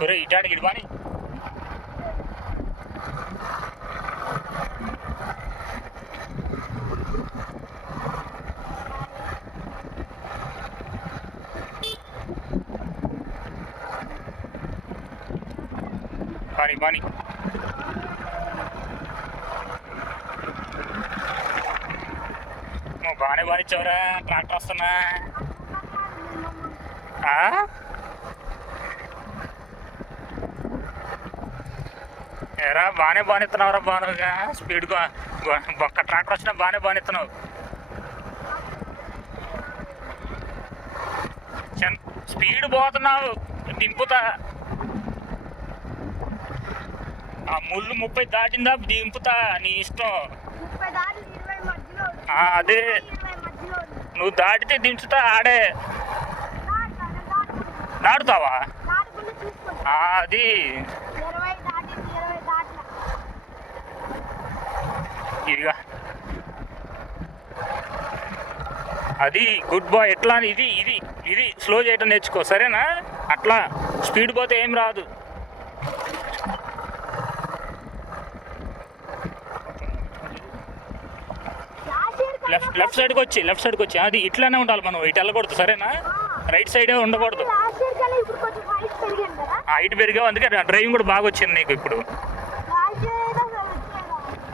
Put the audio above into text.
ఒరే ఇటాడికి ఇటు బాని బాని బాని నువ్వు బాగానే బానిచ్చావురా ట్రాక్టర్ వస్తున్నా ఎరా బాగానే బానిస్తున్నావురా బాగా స్పీడ్గా ఒక్క ట్రాక్టర్ వచ్చినా బాగానే బానిస్తున్నావు స్పీడ్ పోతున్నావు దింపుతా ఆ ముళ్ళు 30 దాటిందా దింపుతా నీ ఇష్టం అదే నువ్వు దాటితే దించుతా ఆడే దాటుతావా అది ఇదిగా అది గుడ్ బాయ్ ఎట్లా ఇది ఇది ఇది స్లో చేయటం నేర్చుకో సరేనా అట్లా స్పీడ్ పోతే ఏం రాదు లెఫ్ట్ సైడ్కి వచ్చి అది ఇట్లానే ఉండాలి మనం ఇటు వెళ్ళకూడదు సరేనా రైట్ సైడే ఉండకూడదు హైట్ పెరిగావు అందుకే డ్రైవింగ్ కూడా బాగా వచ్చింది నీకు ఇప్పుడు